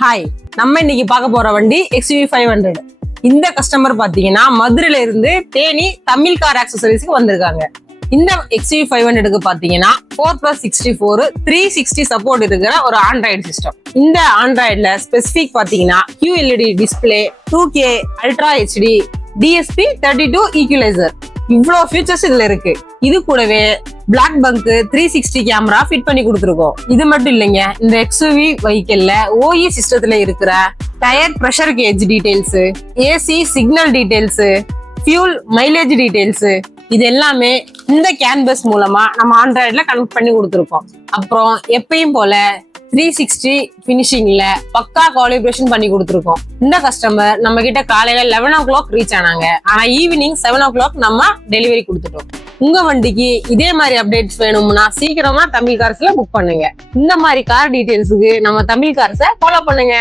Hi, நம்ம இன்னைக்கு பார்க்க போற வண்டி XUV 500. இந்த கஸ்டமர் பாத்தீங்கன்னா மதுரையில இருந்து தேனி தமிழ் கார் ஆக்சசரிஸ்க்கு வந்திருக்காங்க. இந்த XUV 500க்கு பாத்தீங்கன்னா 4+64 360 சப்போர்ட் இருக்கிற ஒரு ஆண்ட்ராய்டு சிஸ்டம். இந்த ஆண்ட்ராய்டுல ஸ்பெசிபிக் பாத்தீங்கன்னா QLED display, 2K ultra HD, DSP 32 equaliser, இவ்வளோ ஃபியூச்சர்ஸ் இதுல இருக்கு. இது கூடவே பிளாக் பங்க் 360 கேமரா ஃபிட் பண்ணி கொடுத்துருக்கோம். இது மட்டும் இல்லைங்க, இந்த XUV வெஹிக்கிள்ல OE சிஸ்டத்துல இருக்கிற tyre pressure gauge details, AC signal details, fuel mileage details, இது எல்லாமே இந்த கேன்பஸ் மூலமா நம்ம ஆண்ட்ராய்டுல கனெக்ட் பண்ணி கொடுத்துருக்கோம். அப்புறம் எப்பயும் போல 360 பினிஷிங்ல பக்கா காலிபிரேஷன் பண்ணி கொடுத்துருக்கோம். இந்த கஸ்டமர் நம்ம கிட்ட காலையில 11 o'clock ரீச் ஆனாங்க. ஆனா ஈவினிங் 7 o'clock நம்ம டெலிவரி கொடுத்துட்டோம். உங்க வண்டிக்கு இதே மாதிரி அப்டேட்ஸ் வேணும்னா சீக்கிரமா தமிழ் கார்ஸ்ல புக் பண்ணுங்க. இந்த மாதிரி கார் டீடைல்ஸுக்கு நம்ம தமிழ் கார்ஸை ஃபாலோ பண்ணுங்க.